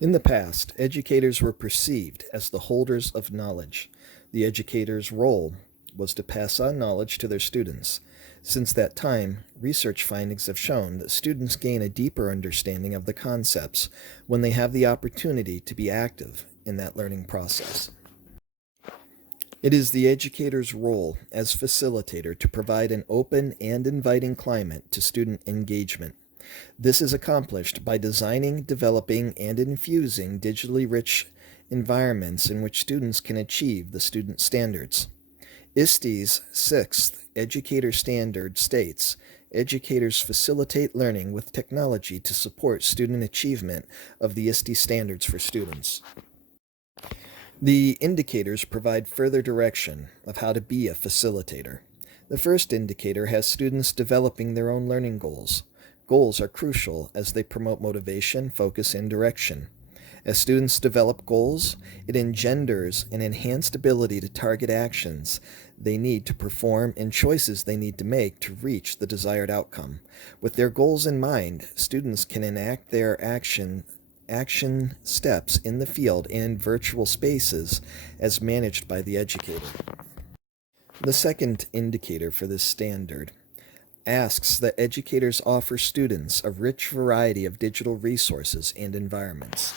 In the past, educators were perceived as the holders of knowledge. The educator's role was to pass on knowledge to their students. Since that time, research findings have shown that students gain a deeper understanding of the concepts when they have the opportunity to be active in that learning process. It is the educator's role as facilitator to provide an open and inviting climate to student engagement. This is accomplished by designing, developing, and infusing digitally rich environments in which students can achieve the student standards. ISTE's sixth Educator Standard states, educators facilitate learning with technology to support student achievement of the ISTE standards for students. The indicators provide further direction of how to be a facilitator. The first indicator has students developing their own learning goals. Goals are crucial as they promote motivation, focus, and direction. As students develop goals, it engenders an enhanced ability to target actions they need to perform and choices they need to make to reach the desired outcome. With their goals in mind, students can enact their action steps in the field and in virtual spaces as managed by the educator. The second indicator for this standard asks that educators offer students a rich variety of digital resources and environments.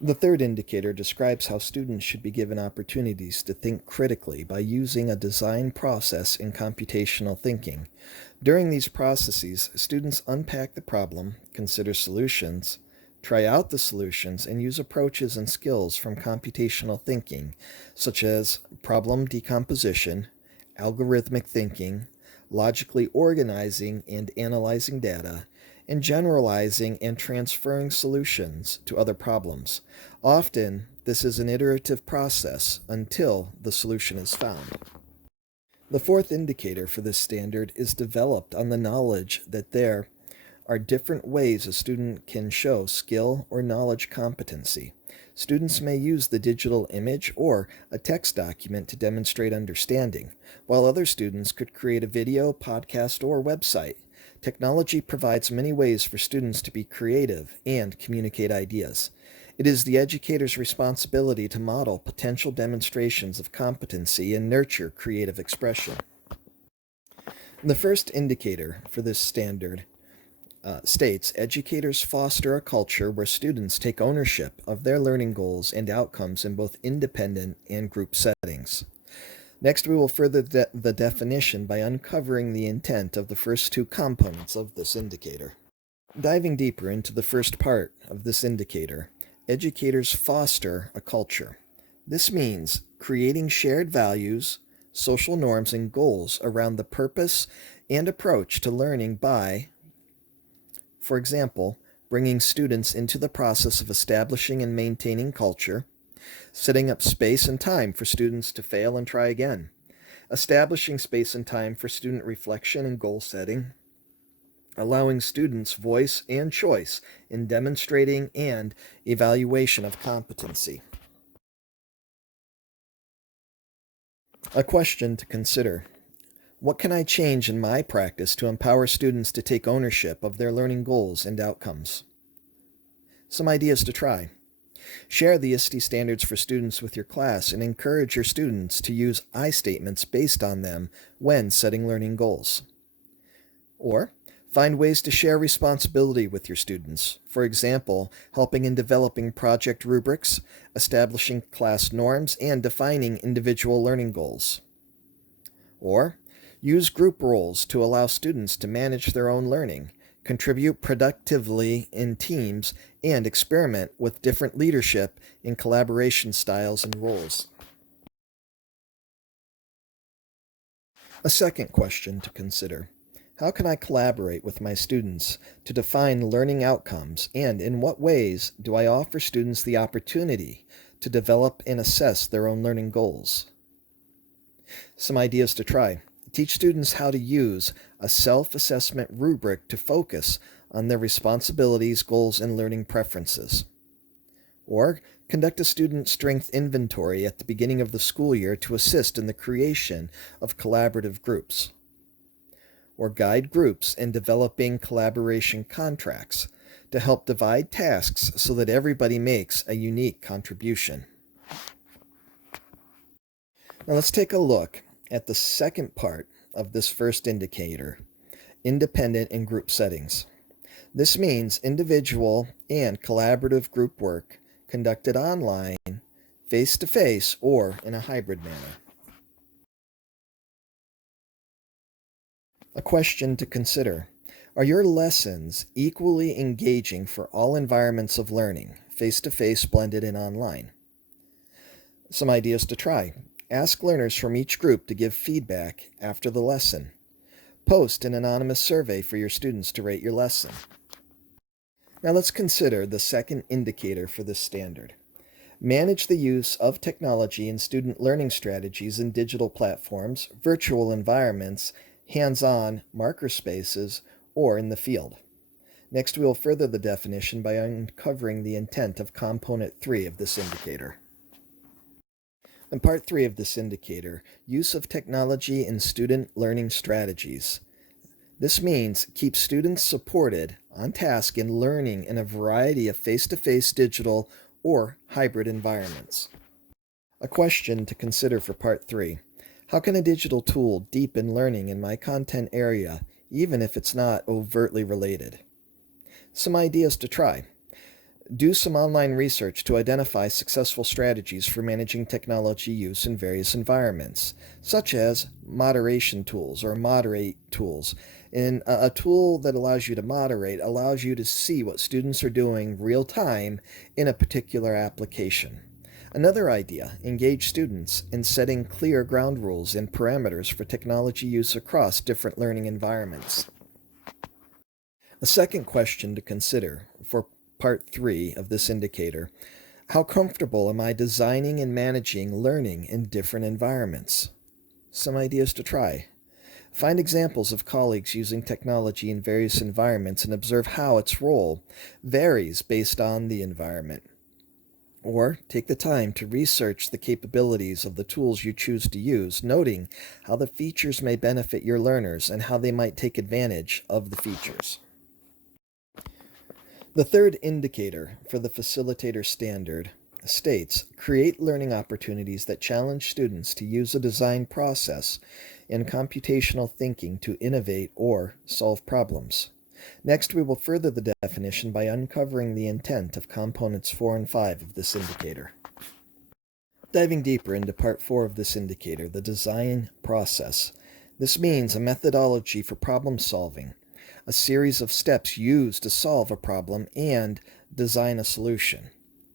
The third indicator describes how students should be given opportunities to think critically by using a design process in computational thinking. During these processes, students unpack the problem, consider solutions, try out the solutions, and use approaches and skills from computational thinking, such as problem decomposition, algorithmic thinking, logically organizing and analyzing data, and generalizing and transferring solutions to other problems. Often, this is an iterative process until the solution is found. The fourth indicator for this standard is developed on the knowledge that there are different ways a student can show skill or knowledge competency. Students may use the digital image or a text document to demonstrate understanding, while other students could create a video, podcast, or website. Technology provides many ways for students to be creative and communicate ideas. It is the educator's responsibility to model potential demonstrations of competency and nurture creative expression. The first indicator for this standard states educators foster a culture where students take ownership of their learning goals and outcomes in both independent and group settings. Next, we will further the definition by uncovering the intent of the first two components of this indicator. Diving deeper into the first part of this indicator, educators foster a culture. This means creating shared values, social norms, and goals around the purpose and approach to learning by, for example, bringing students into the process of establishing and maintaining culture, setting up space and time for students to fail and try again, establishing space and time for student reflection and goal setting, allowing students voice and choice in demonstrating and evaluation of competency. A question to consider. What can I change in my practice to empower students to take ownership of their learning goals and outcomes? Some ideas to try. Share the ISTE standards for students with your class and encourage your students to use I statements based on them when setting learning goals. Or, find ways to share responsibility with your students. For example, helping in developing project rubrics, establishing class norms, and defining individual learning goals. Or, use group roles to allow students to manage their own learning, contribute productively in teams, and experiment with different leadership and collaboration styles and roles. A second question to consider. How can I collaborate with my students to define learning outcomes, and in what ways do I offer students the opportunity to develop and assess their own learning goals? Some ideas to try. Teach students how to use a self-assessment rubric to focus on their responsibilities, goals, and learning preferences. Or conduct a student strength inventory at the beginning of the school year to assist in the creation of collaborative groups. Or guide groups in developing collaboration contracts to help divide tasks so that everybody makes a unique contribution. Now let's take a look at the second part of this first indicator, independent and group settings. This means individual and collaborative group work conducted online, face-to-face, or in a hybrid manner. A question to consider. Are your lessons equally engaging for all environments of learning, face-to-face, blended, and online? Some ideas to try. Ask learners from each group to give feedback after the lesson. Post an anonymous survey for your students to rate your lesson. Now let's consider the second indicator for this standard. Manage the use of technology in student learning strategies in digital platforms, virtual environments, hands-on marker spaces, or in the field. Next, we will further the definition by uncovering the intent of component 3 of this indicator. In part 3 of this indicator, use of technology in student learning strategies. This means keep students supported on task in learning in a variety of face-to-face, digital, or hybrid environments. A question to consider for part 3. How can a digital tool deepen learning in my content area, even if it's not overtly related? Some ideas to try. Do some online research to identify successful strategies for managing technology use in various environments, such as moderation tools or moderate tools. And a tool that allows you to moderate allows you to see what students are doing real time in a particular application. Another idea, engage students in setting clear ground rules and parameters for technology use across different learning environments. A second question to consider for part 3 of this indicator, how comfortable am I designing and managing learning in different environments? Some ideas to try. Find examples of colleagues using technology in various environments and observe how its role varies based on the environment. Or take the time to research the capabilities of the tools you choose to use, noting how the features may benefit your learners and how they might take advantage of the features. The third indicator for the Facilitator Standard states, create learning opportunities that challenge students to use a design process and computational thinking to innovate or solve problems. Next, we will further the definition by uncovering the intent of components 4 and 5 of this indicator. Diving deeper into part 4 of this indicator, the design process. This means a methodology for problem solving, a series of steps used to solve a problem and design a solution.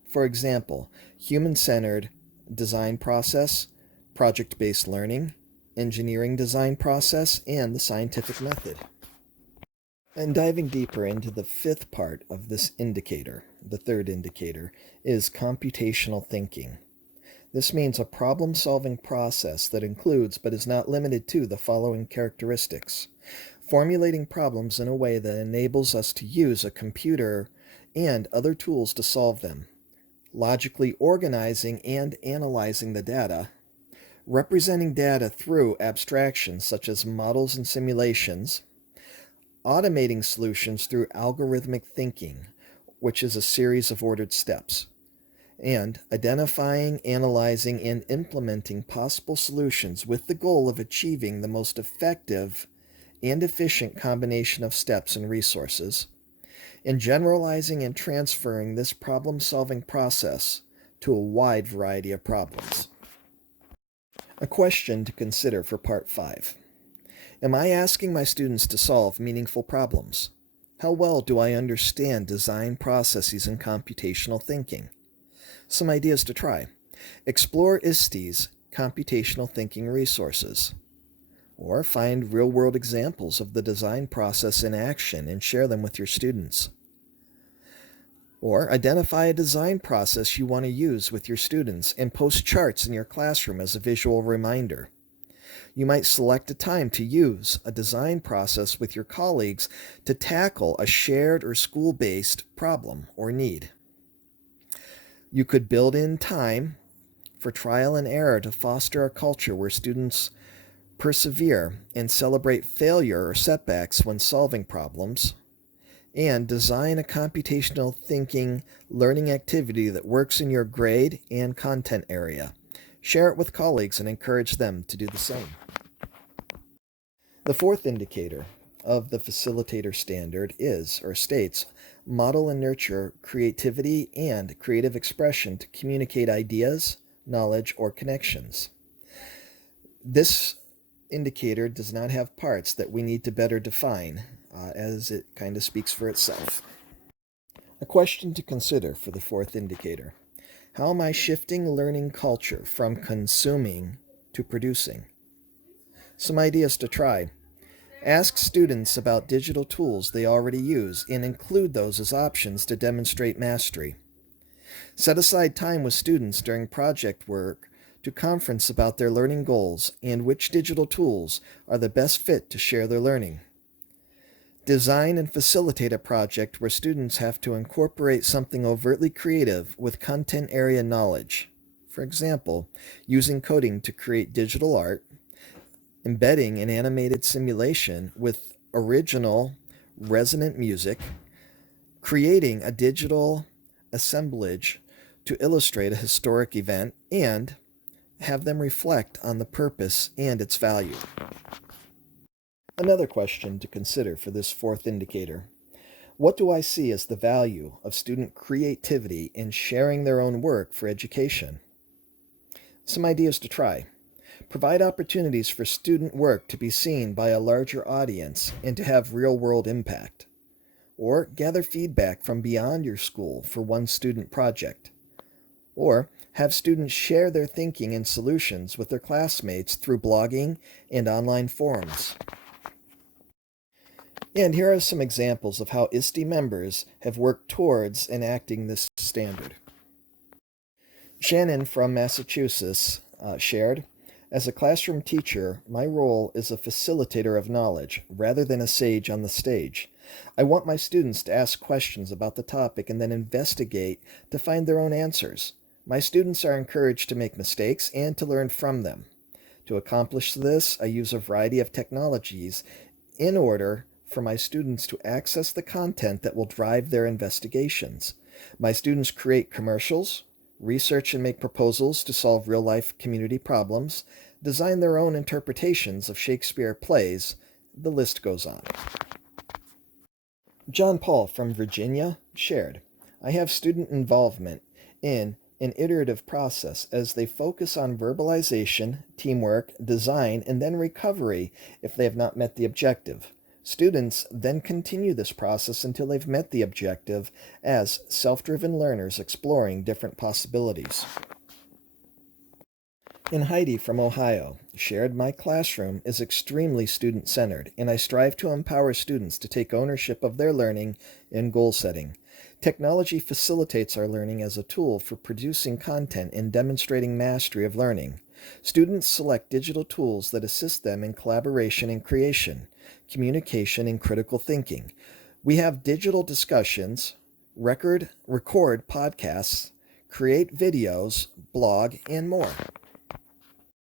For example, human-centered design process, project-based learning, engineering design process, and the scientific method. And diving deeper into the fifth part of this indicator, the third indicator, is computational thinking. This means a problem-solving process that includes but is not limited to the following characteristics. Formulating problems in a way that enables us to use a computer and other tools to solve them. Logically organizing and analyzing the data. Representing data through abstractions such as models and simulations. Automating solutions through algorithmic thinking, which is a series of ordered steps. And identifying, analyzing, and implementing possible solutions with the goal of achieving the most effective and efficient combination of steps and resources, and generalizing and transferring this problem-solving process to a wide variety of problems. A question to consider for part 5. Am I asking my students to solve meaningful problems? How well do I understand design processes and computational thinking? Some ideas to try. Explore ISTE's computational thinking resources. Or find real-world examples of the design process in action and share them with your students. Or identify a design process you want to use with your students and post charts in your classroom as a visual reminder. You might select a time to use a design process with your colleagues to tackle a shared or school-based problem or need. You could build in time for trial and error to foster a culture where students persevere and celebrate failure or setbacks when solving problems, And design a computational thinking learning activity that works in your grade and content area. Share it with colleagues and encourage them to do the same. The fourth indicator of the Facilitator Standard is, or states, model and nurture creativity and creative expression to communicate ideas, knowledge, or connections. This indicator does not have parts that we need to better define, as it kind of speaks for itself. A question to consider for the fourth indicator. How am I shifting learning culture from consuming to producing? Some ideas to try. Ask students about digital tools they already use and include those as options to demonstrate mastery. Set aside time with students during project work to conference about their learning goals and which digital tools are the best fit to share their learning. Design and facilitate a project where students have to incorporate something overtly creative with content area knowledge. For example, using coding to create digital art, embedding an animated simulation with original resonant music, creating a digital assemblage to illustrate a historic event, and have them reflect on the purpose and its value. Another question to consider for this fourth indicator. What do I see as the value of student creativity in sharing their own work for education? Some ideas to try. Provide opportunities for student work to be seen by a larger audience and to have real-world impact. Or gather feedback from beyond your school for one student project. Or have students share their thinking and solutions with their classmates through blogging and online forums. And here are some examples of how ISTE members have worked towards enacting this standard. Shannon from Massachusetts shared, "As a classroom teacher, my role is a facilitator of knowledge rather than a sage on the stage. I want my students to ask questions about the topic and then investigate to find their own answers. My students are encouraged to make mistakes and to learn from them. To accomplish this, I use a variety of technologies in order for my students to access the content that will drive their investigations. My students create commercials, research and make proposals to solve real-life community problems, design their own interpretations of Shakespeare plays. The list goes on." John Paul from Virginia shared, "I have student involvement in an iterative process as they focus on verbalization, teamwork, design, and then recovery if they have not met the objective. Students then continue this process until they've met the objective as self-driven learners exploring different possibilities." And Heidi from Ohio shared, "My classroom is extremely student-centered, and I strive to empower students to take ownership of their learning and goal setting. Technology facilitates our learning as a tool for producing content and demonstrating mastery of learning. Students select digital tools that assist them in collaboration and creation, communication, and critical thinking. We have digital discussions, record podcasts, create videos, blog, and more."